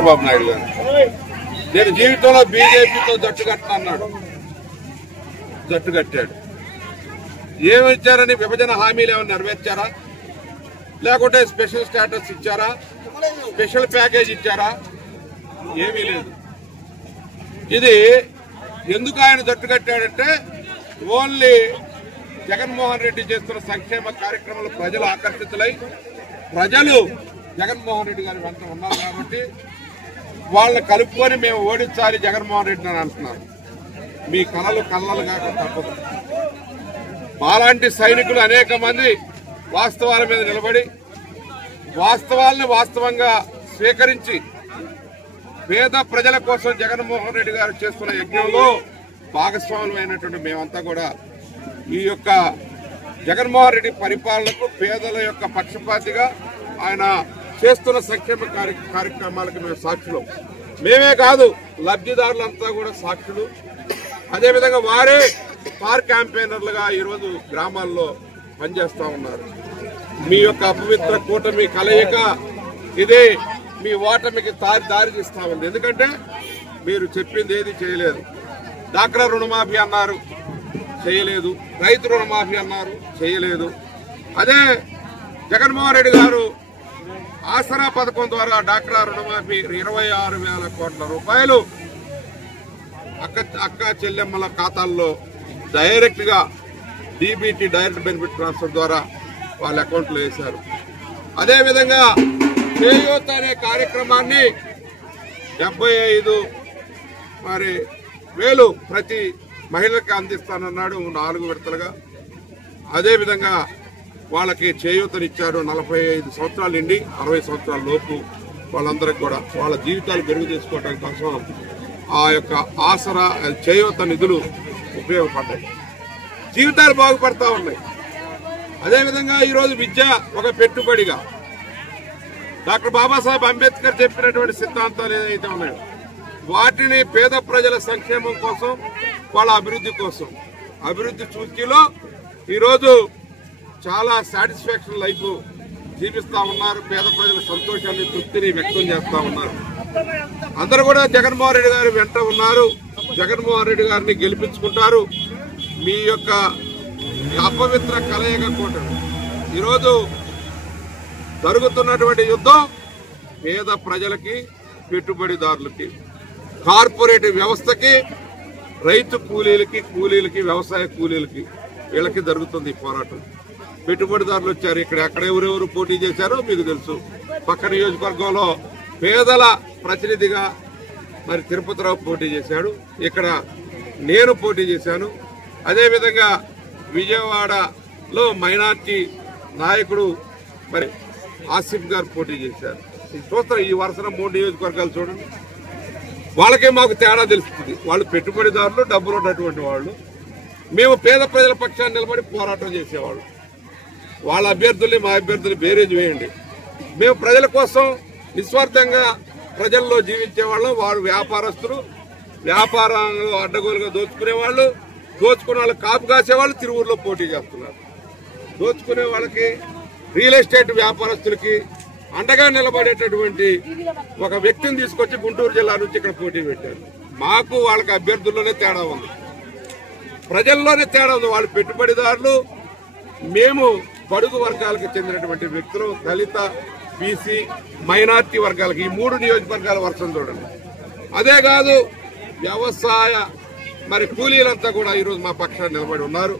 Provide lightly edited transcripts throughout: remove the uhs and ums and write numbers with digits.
చంద్రబాబు నాయుడు గారు. నేను జీవితంలో బీజేపీతో జట్టు కట్టను అన్నాడు, జట్టు కట్టాడు. ఏమిచ్చారని విభజన హామీలు ఏమైనా నెరవేర్చారా? లేకుంటే స్పెషల్ స్టేటస్ ఇచ్చారా? స్పెషల్ ప్యాకేజ్ ఇచ్చారా? ఏమీ లేదు. ఇది ఎందుకు ఆయన జట్టు కట్టాడంటే ఓన్లీ జగన్మోహన్ రెడ్డి చేస్తున్న సంక్షేమ కార్యక్రమాలు ప్రజలు ఆకర్షితులై ప్రజలు జగన్మోహన్ రెడ్డి గారి వెంట ఉన్నారు కాబట్టి వాళ్ళని కలుపుకొని మేము ఓడించాలి జగన్మోహన్ రెడ్డిని అని అంటున్నారు. మీ కళలు కళ్ళలు కాక తప్పదు. మాలాంటి సైనికులు అనేక మంది వాస్తవాల మీద నిలబడి వాస్తవాలను వాస్తవంగా స్వీకరించి పేద ప్రజల కోసం జగన్మోహన్ రెడ్డి గారు చేస్తున్న యజ్ఞంలో భాగస్వాములైనటువంటి మేమంతా కూడా ఈ యొక్క జగన్మోహన్ రెడ్డి పరిపాలనకు పేదల యొక్క పక్షపాతిగా ఆయన చేస్తున్న సంక్షేమ కార్యక్రమాలకు మేము సాక్షులు. మేమే కాదు, లబ్ధిదారులంతా కూడా సాక్షులు. అదేవిధంగా వారే స్టార్ క్యాంపెయినర్లుగా ఈరోజు గ్రామాల్లో పనిచేస్తా ఉన్నారు. మీ యొక్క అపవిత్ర కూటమి కలయిక ఇదే మీ ఓటమికి దారి తీస్తా ఉంది. ఎందుకంటే మీరు చెప్పింది ఏది చేయలేదు. డాక్రా రుణమాఫీ అన్నారు, చేయలేదు. రైతు రుణమాఫీ అన్నారు, చేయలేదు. అదే జగన్మోహన్ రెడ్డి గారు ఆసరా పథకం ద్వారా డాక్రా రుణమాఫీ 26,000 కోట్ల రూపాయలు అక్క చెల్లెమ్మల ఖాతాల్లో డైరెక్ట్ గా డీబీటీ డైరెక్ట్ బెనిఫిట్ ట్రాన్స్ఫర్ ద్వారా వాళ్ళ అకౌంట్లో వేశారు. అదేవిధంగా చేయూత అనే కార్యక్రమాన్ని 75,000 ప్రతి మహిళకి అందిస్తానన్నాడు 4 విడతలుగా. అదేవిధంగా వాళ్ళకి చేయూతనిచ్చారు. 45 సంవత్సరాలు నిండి 60 సంవత్సరాల లోపు వాళ్ళందరికీ కూడా వాళ్ళ జీవితాలు మెరుగు చేసుకోవడం కోసం ఆ యొక్క ఆసరా చేయూత నిధులు ఉపయోగపడ్డాయి. జీవితాలు బాగుపడతా ఉన్నాయి. అదేవిధంగా ఈరోజు విద్య ఒక పెట్టుబడిగా డాక్టర్ బాబాసాహెబ్ అంబేద్కర్ చెప్పినటువంటి సిద్ధాంతాలు ఏదైతే ఉన్నాయో వాటిని పేద ప్రజల సంక్షేమం కోసం, వాళ్ళ అభివృద్ధి కోసం, అభివృద్ధి సూచీలో ఈరోజు చాలా సాటిస్ఫాక్షన్ లైఫ్ జీవిస్తా ఉన్నారు. పేద ప్రజల సంతోషాన్ని, తృప్తిని వ్యక్తం చేస్తా ఉన్నారు. అందరూ కూడా జగన్మోహన్ రెడ్డి గారి వెంట ఉన్నారు. జగన్మోహన్ రెడ్డి గారిని గెలిపించుకుంటారు. మీ యొక్క అపవిత్ర కలయిక కూటమి ఈరోజు జరుగుతున్నటువంటి యుద్ధం పేద ప్రజలకి, పెట్టుబడిదారులకి, కార్పొరేట్ వ్యవస్థకి, రైతు కూలీలకి, వ్యవసాయ కూలీలకి వీళ్ళకి జరుగుతుంది పోరాటం. పెట్టుబడిదారులు వచ్చారు. ఇక్కడ ఎవరెవరు పోటీ చేశారో మీకు తెలుసు. పక్క నియోజకవర్గంలో పేదల ప్రతినిధిగా మరి తిరుపతిరావు పోటీ చేశాడు. ఇక్కడ నేను పోటీ చేశాను. అదేవిధంగా విజయవాడలో మైనార్టీ నాయకుడు మరి ఆసిఫ్ గారు పోటీ చేశారు. చూస్తారు ఈ వరుసన 3 నియోజకవర్గాలు చూడండి. వాళ్ళకే మాకు తేడా తెలుస్తుంది. వాళ్ళు పెట్టుబడిదారులు, డబ్బులు ఉన్నటువంటి వాళ్ళు. మేము పేద ప్రజల పక్షాన్ని నిలబడి పోరాటం చేసేవాళ్ళు. వాళ్ళ అభ్యర్థుల్ని మా అభ్యర్థుల్ని బేరేజ్ వేయండి. మేము ప్రజల కోసం నిస్వార్థంగా ప్రజల్లో జీవించే వాళ్ళం. వారు వ్యాపారస్తులు, వ్యాపారంలో అడ్డగోలుగా దోచుకునే వాళ్ళు, దోచుకునే వాళ్ళు కాపు కాసేవాళ్ళు తిరువూరులో పోటీ చేస్తున్నారు. దోచుకునే వాళ్ళకి, రియల్ ఎస్టేట్ వ్యాపారస్తులకి అండగా నిలబడేటటువంటి ఒక వ్యక్తిని తీసుకొచ్చి గుంటూరు జిల్లా నుంచి ఇక్కడ పోటీ పెట్టారు. మాకు వాళ్ళకి అభ్యర్థుల్లోనే తేడా ఉంది, ప్రజల్లోనే తేడా ఉంది. వాళ్ళు పెట్టుబడిదారులు, మేము బడుగు వర్గాలకు చెందినటువంటి వ్యక్తులు, దళిత, బీసీ, మైనార్టీ వర్గాలకి. ఈ 3 నియోజకవర్గాల వర్షం చూడండి. అదే కాదు వ్యవసాయ మరి కూలీలంతా కూడా ఈరోజు మా పక్షాన్ని నిలబడి ఉన్నారు.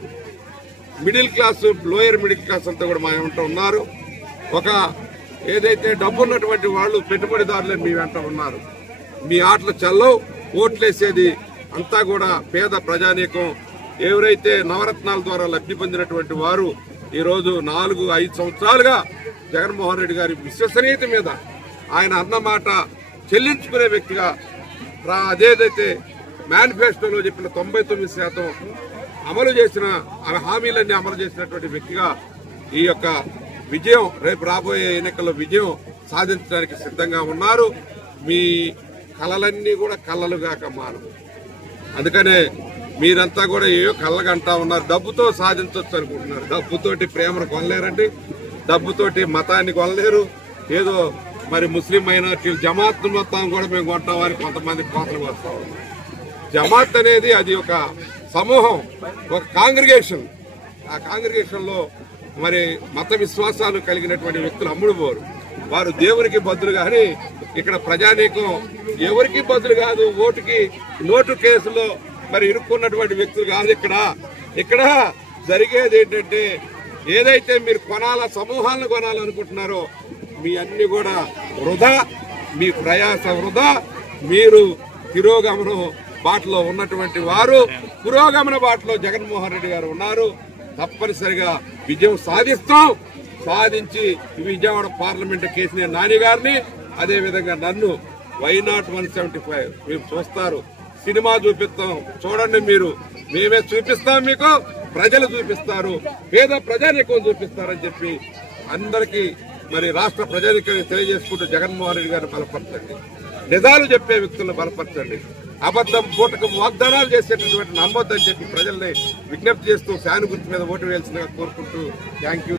Middle class, lower middle class అంతా కూడా మా వెంట ఉన్నారు. ఒక ఏదైతే డబ్బున్నటువంటి వాళ్ళు పెట్టుబడిదారులే మీ వెంట ఉన్నారు. మీ ఆటలు చల్లవు. ఓట్లేసేది అంతా కూడా పేద ప్రజానీకం. ఎవరైతే నవరత్నాల ద్వారా లబ్ధి పొందినటువంటి వారు ఈరోజు 4-5 సంవత్సరాలుగా జగన్మోహన్ రెడ్డి గారి విశ్వసనీయత మీద ఆయన అన్నమాట చెల్లించుకునే వ్యక్తిగా అదేదైతే మేనిఫెస్టోలో చెప్పిన 99% అమలు చేసిన హామీలన్నీ అమలు చేసినటువంటి వ్యక్తిగా ఈ యొక్క విజయం, రేపు రాబోయే ఎన్నికల్లో విజయం సాధించడానికి సిద్ధంగా ఉన్నారు. మీ కళలన్నీ కూడా కళ్ళలుగాక మానవు. అందుకనే మీరంతా కూడా ఏవో కళ్ళగంటా ఉన్నారు. డబ్బుతో సాధించవచ్చు అనుకుంటున్నారు. డబ్బుతోటి ప్రేమను కొనలేరండి, డబ్బుతోటి మతాన్ని కొనలేరు. ఏదో మరి ముస్లిం మైనార్టీలు జమాత్ మొత్తం కూడా మేము కొంటామని కొంతమంది కోతలు వస్తాం. జమాత్ అనేది అది ఒక సమూహం, ఒక కాంగ్రిగేషన్. ఆ కాంగ్రిగేషన్ లో మరి మత విశ్వాసాలు కలిగినటువంటి వ్యక్తులు అమ్ముడు పోరు. వారు దేవునికి బదులు కానీ ఇక్కడ ప్రజానీకం ఎవరికి బదులు కాదు. నోటు కేసులో మరి ఇరుక్కున్నటువంటి వ్యక్తులు కాదు. ఇక్కడ జరిగేది ఏంటంటే ఏదైతే మీరు సమూహాలను కొనాలనుకుంటున్నారో మీ అన్ని కూడా వృధా, మీ ప్రయాస వృధా. మీరు తిరోగమనం బాటలో ఉన్నటువంటి వారు, పురోగమన బాటలో జగన్మోహన్ రెడ్డి గారు ఉన్నారు. తప్పనిసరిగా విజయం సాధించి విజయవాడ పార్లమెంట్ కేసీఆర్ నాని గారిని, అదేవిధంగా నన్ను వైనాట్ 175 మేము చూస్తారు. సినిమా చూపిస్తాం, చూడండి. మేమే చూపిస్తాం, మీకు ప్రజలు చూపిస్తారు, పేద ప్రజానీకం చూపిస్తారని చెప్పి అందరికీ మరి రాష్ట్ర ప్రజానీకాన్ని తెలియజేసుకుంటూ జగన్మోహన్ రెడ్డి గారిని బలపరచండి. నిజాలు చెప్పే వ్యక్తులను బలపరచండి. అబద్ధం పూటకం వాగ్దానాలు చేసేటటువంటి నమ్మొద్దని చెప్పి ప్రజల్ని విజ్ఞప్తి చేస్తూ ఫ్యాన్ గుర్తు మీద ఓటు వేయాల్సిందిగా కోరుకుంటూ థ్యాంక్ యూ.